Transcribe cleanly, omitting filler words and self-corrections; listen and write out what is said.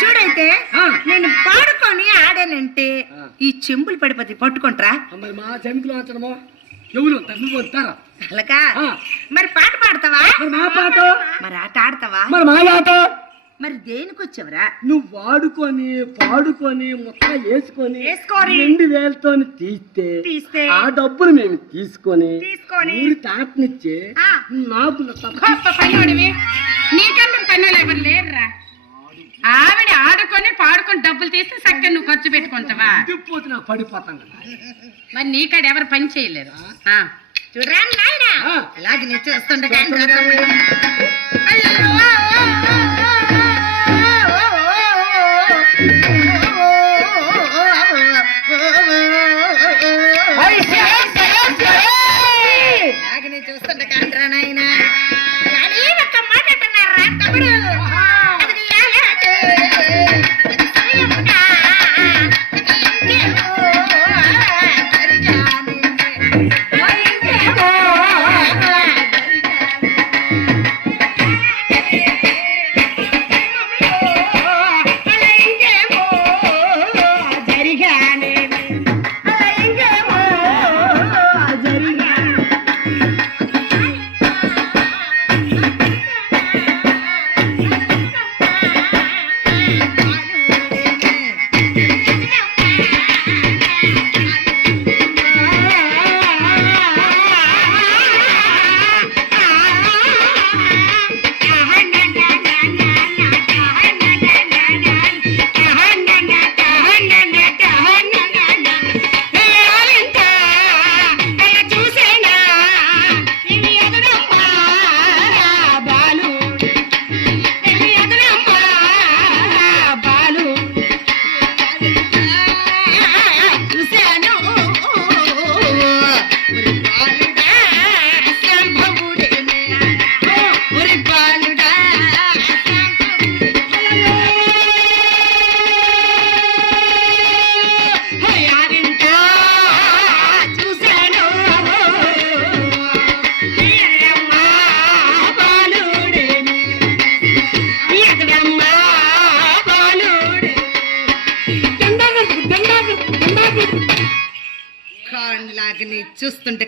చూడైతే నేను పాడుకొని ఆడానంటే ఈ చెంబులు పడిపోతే పట్టుకుంటారా? మరి మా చెంకులు అంచడమో ఎవరు తగ్గిపోతారా అలాగా? మరి పాట పాడతావా? మరి మా పాట. మరి ఆట ఆడతావా? మరి మా ఆట. మరి దేనికి వచ్చావరా? నువ్వు వాడుకొని పాడుకొని మొత్తం వేసుకొని 2000తో తీస్తే ఆ డబ్బులు మేము తీసుకొని ఊరి తాతనిచ్చి నాకు నీకన్నా పనులు ఎవరు లేరురా. ఆవిడ ఆడుకొని పాడుకొని డబ్బులు తీస్తే చక్కగా నువ్వు ఖర్చు పెట్టుకుంటావా? పోతే నాకు పడిపోతాం కదా. మరి నీకాడ ఎవరు పని చేయలేరు. చూడరా నాయన అలాగే నేను చేస్తుండే చూస్తుండే కాంట్రా నాయన. కానీ ఒక్క మాట అంటున్నారా తమ్ముడు, చూస్తుంటే